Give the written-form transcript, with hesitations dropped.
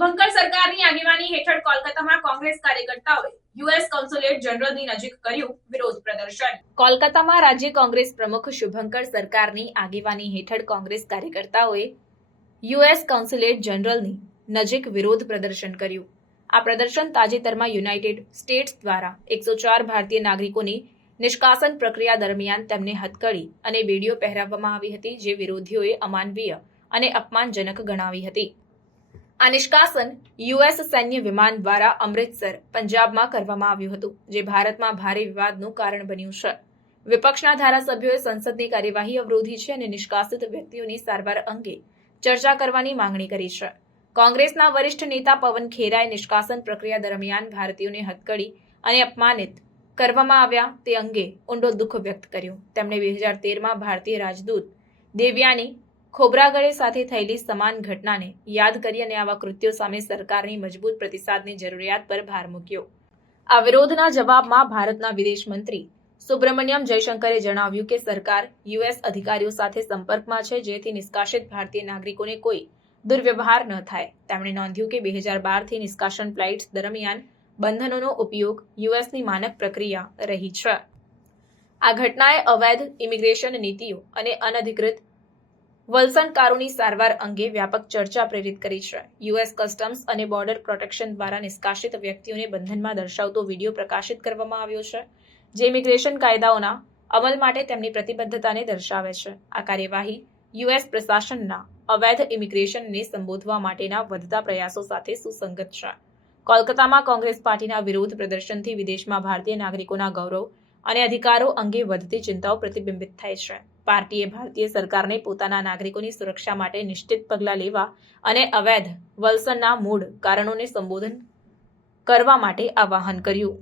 શુભંકર સરકારની આગેવાની હેઠળ કોલકાતામાં કોંગ્રેસ કાર્યકર્તાઓએ યુએસ કોન્સ્યુલેટ જનરલની નજીક કર્યું વિરોધ પ્રદર્શન। કોલકાતામાં રાજ્ય કોંગ્રેસ પ્રમુખ શુભંકર સરકારની આગેવાની હેઠળ કોંગ્રેસ કાર્યકર્તાઓએ યુએસ કોન્સ્યુલેટ જનરલની નજીક વિરોધ પ્રદર્શન કર્યું। આ પ્રદર્શન તાજેતરમાં યુનાઇટેડ સ્ટેટ્સ દ્વારા 104 ભારતીય નાગરિકોની નિષ્કાસન પ્રક્રિયા દરમિયાન તેમને હથકડી અને બેડીઓ પહેરાવવામાં આવી હતી, જે વિરોધીઓએ અમાનવીય અને અપમાનજનક ગણાવી હતી। આ નિષ્કાસન યુએસ સૈન્ય વિમાન દ્વારા અમૃતસર, પંજાબમાં કરવામાં આવ્યું હતું, જે ભારતમાં ભારે વિવાદનું કારણ બન્યું છે। વિપક્ષના ધારાસભ્યોએ સંસદની કાર્યવાહી અવરોધી છે અને નિષ્કાસિત વ્યક્તિઓની સારવાર અંગે ચર્ચા કરવાની માંગણી કરી છે। કોંગ્રેસના વરિષ્ઠ નેતા પવન ખેરાએ નિષ્કાસન પ્રક્રિયા દરમિયાન ભારતીયોને હથકડી અને અપમાનિત કરવામાં આવ્યા તે અંગે ઊંડો દુઃખ વ્યક્ત કર્યું। તેમણે 2013માં ભારતીય રાજદૂત દેવયાની ખોબ્રાગડે સાથે થયેલી સમાન ઘટનાને યાદ કરી અને આવા કૃત્યો સામે સરકારની મજબૂત પ્રતિસાદની જરૂરિયાત પર ભાર મૂક્યો। આ વિરોધના જવાબમાં ભારતના વિદેશ મંત્રી સુબ્રમણ્યમ જયશંકરે જણાવ્યું કે સરકાર યુએસ અધિકારીઓ સાથે સંપર્કમાં છે, જેથી નિષ્કાસિત ભારતીય નાગરિકોને કોઈ દુર્વ્યવહાર ન થાય। તેમણે નોંધ્યું કે 2012થી નિષ્કાસન ફ્લાઇટ્સ દરમિયાન બંધનોનો ઉપયોગ યુએસની માનક પ્રક્રિયા રહી છે। આ ઘટનાએ અવૈધ ઇમિગ્રેશન નીતિઓ અને અનધિકૃત વલસાડકારોની સારવાર અંગે વ્યાપક ચર્ચા પ્રેરિત કરી છે। યુએસ કસ્ટમ્સ અને બોર્ડર પ્રોટેક્શન દ્વારા નિષ્કાસિત વ્યક્તિઓને બંધનમાં દર્શાવતો વિડીયો પ્રકાશિત કરવામાં આવ્યો છે, જે ઇમિગ્રેશન કાયદાઓના અમલ માટે તેમની પ્રતિબદ્ધતાને દર્શાવે છે। આ કાર્યવાહી યુએસ પ્રશાસનના અવૈધ ઇમિગ્રેશનને સંબોધવા માટેના વધતા પ્રયાસો સાથે સુસંગત છે। કોલકાતામાં કોંગ્રેસ પાર્ટીના વિરોધ પ્રદર્શનથી વિદેશમાં ભારતીય નાગરિકોના ગૌરવ અને અધિકારો અંગે વધતી ચિંતાઓ પ્રતિબિંબિત થાય છે। પાર્ટીએ ભારતીય સરકારને પોતાના નાગરિકોની સુરક્ષા માટે નિશ્ચિત પગલાં લેવા અને અવૈધ વલસાડના મૂળ કારણોને સંબોધન કરવા માટે આહ્વાન કર્યું।